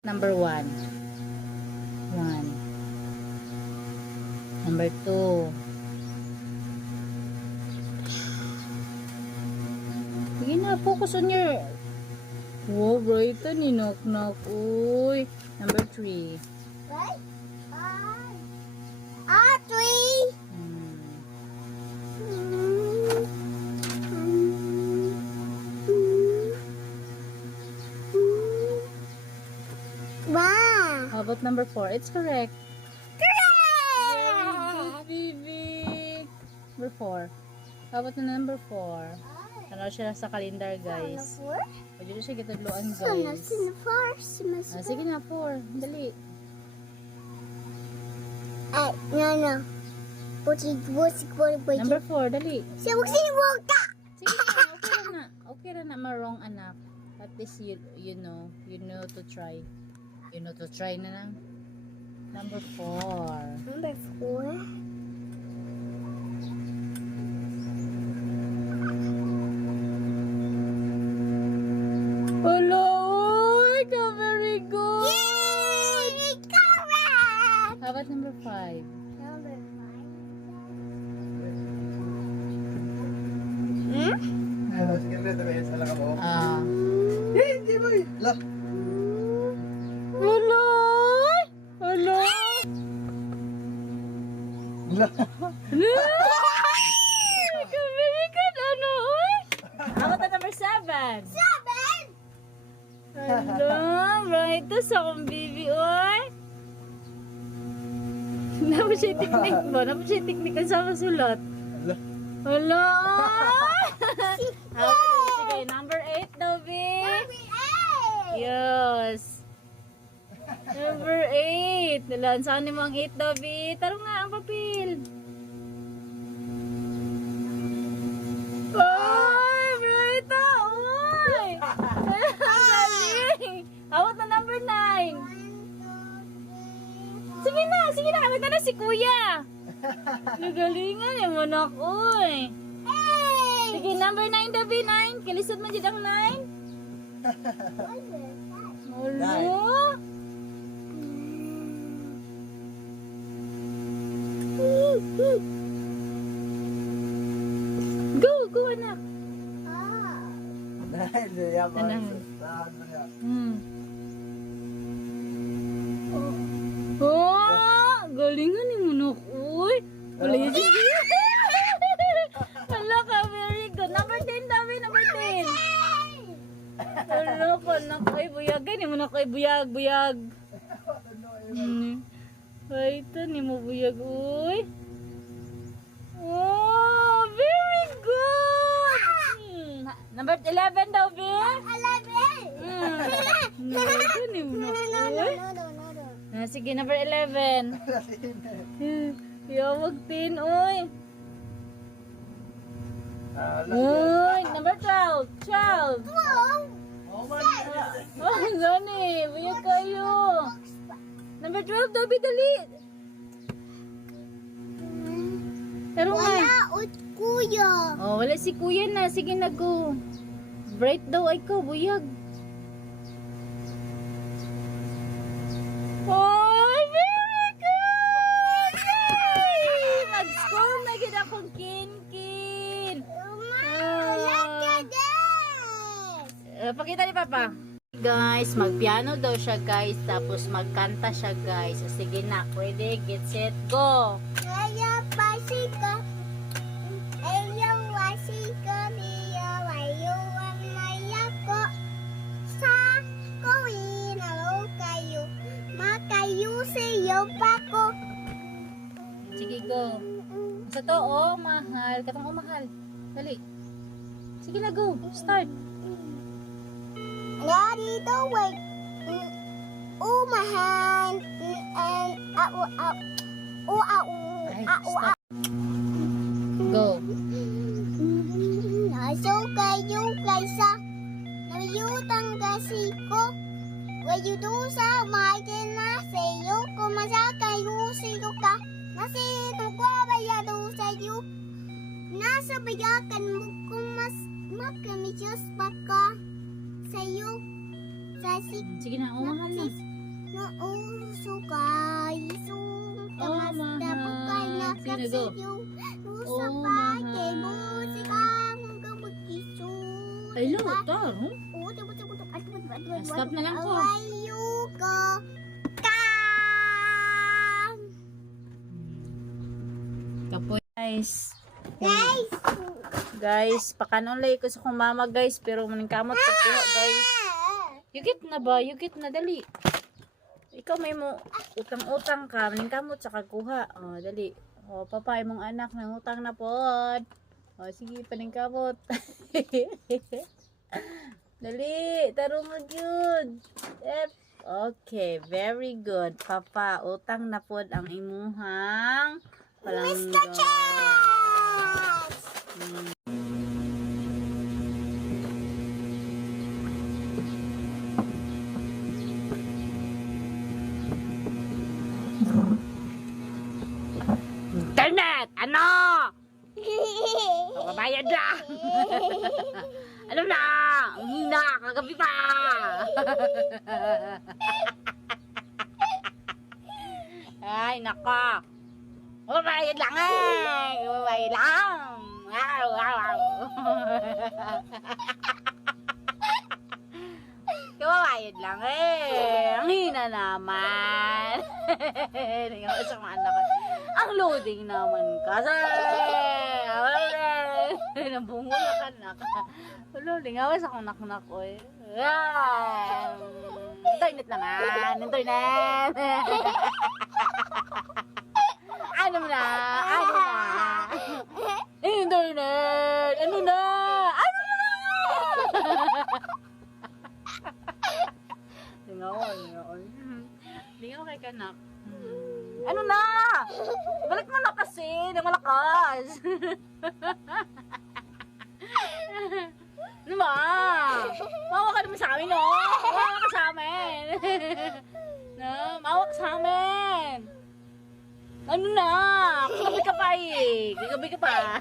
Number 1. 1. Number 2. Sige na, focus on your... Wow, Brighton, knock-knock. Uy. Number 3. Right? 3. Wow. How about number 4? It's correct. Correct! Vivic. Number 4. How about the number 4? Ano siya sa kalendar, guys? Pwede na siya kitudloan, guys. Sige na, 4. Dali. Ay, no. Number 4, dali. Siya magsinuwag ka! Sige na, okay na. Okay na marong anak. At least you know to try. You know to try na lang. Number 4. Number 4? Hello, oy, ka very good. Yay! Correct! How about number 5? Number 5. Ah. Hindi mo eh. Lah. Hello. Hello. Lah. Ka very good, ano, oy. How about the number 7? 7! Hello, right to sa akong baby, oy. Naman siya teknik ba? Naman siya teknik ang sama sulat. Lah. Hello. Sige, number 8 daw, B. Number 8! Yes. Number 8. Dalaan saan mo ang 8 daw, B? Taro nga ang papel. Oy, Brita, oy. Ang galing. Awat na number 9. Sige na. Awat na si Kuya. Nagalingan yung manak, oy. Sige, number 9 daw, B, 9. Kilisod mo dyan ang 9. Hello? Go, anak. Dahil niya ba? Ano? Ano niya? Oh, galingan ni Munok. Uy, ulitin. Hala ka, very good. Number 10, Davi, number 10. Hala ka, ay buyagan ni Munok, ay buyag. Ay, ito ni mo buyag, uy. Oh, very good. Number 11 daw, Bi. 11! Ito ni Munok, uy. Sige, number 11. Yawag 10, uy. Uy, number 12. 12. Oh, gani. Buyag kayo. Number 12 daw, bidali. Taro nga. Wala, kuya. Oh, wala si kuya na. Sige na, go. Bright daw ay ko, buyag. Oh, very good! Yay! Mag-score na gid akong kin-kin. Look at this! Pakita ni Papa. Guys, magpiano daw siya, guys. Tapos magkanta siya, guys. So, sige na. Ready, get set, go! Kaya pasika, ayaw wasika niya, ayaw ang mayako. Sa kawin, alo kayo, makayo siyo pa ko. Sige, go. Sa to, oh, mahal. Katong, oh, mahal. Dali. Sige na, go. Start. Narito, wait. Umahan, and Ay, stop. Go. Naso kayo kaysa nayutang kasi ko. Wayo do sa makin na sayo kumasa kayo siyo ka. Nasi nagwabaya do sayo. Nasa bayakan mo kumas makamijos baka sayo. Sasik. Sige na, oh, mahal na. No, sukay. Oh, mahal. Sino go? Oh, mahal. Ay, lo, tar, huh? Stop na lang ko. Kapoy, guys. Guys, pakanulay ko sa kong mama, guys. Pero maning kamot pagkuha, guys. Yugit na ba? Yugit na, dali. Ikaw may mo utang-utang ka. Maning kamot sa kagkuha. O, dali. O, papay mong anak ng utang na pod. O, sige, paning kamot. Dali, tarong mag-yun. Yep. Okay, very good. Papa, utang na pod ang imuhang palangga. Mr. Chance! Internet! Ano? Pabayad lang! Ano na? Ang hina! Kagabi pa! Ay, nako! Pabayad lang eh! Pabayad lang! Wow! Wow! Wow! Kawabayad lang eh! Ang hina naman! Tingnan ko sa mga anak ko. Ang loading naman kasi! Nabungula ka na ka. Loading, awas akong naknak ko eh. Internet naman! Internet! Ano na? Ano na? Internet! Ano na? Ano na? Lingaw kay kanak. Ano na? Balik mo na kasi na malakas. Ano ba? Mawa ka naman sa amin, no? Mawa ka sa amin. No, mawa ka sa amin. Ano na? Kagabi ka pa eh. Kagabi ka pa.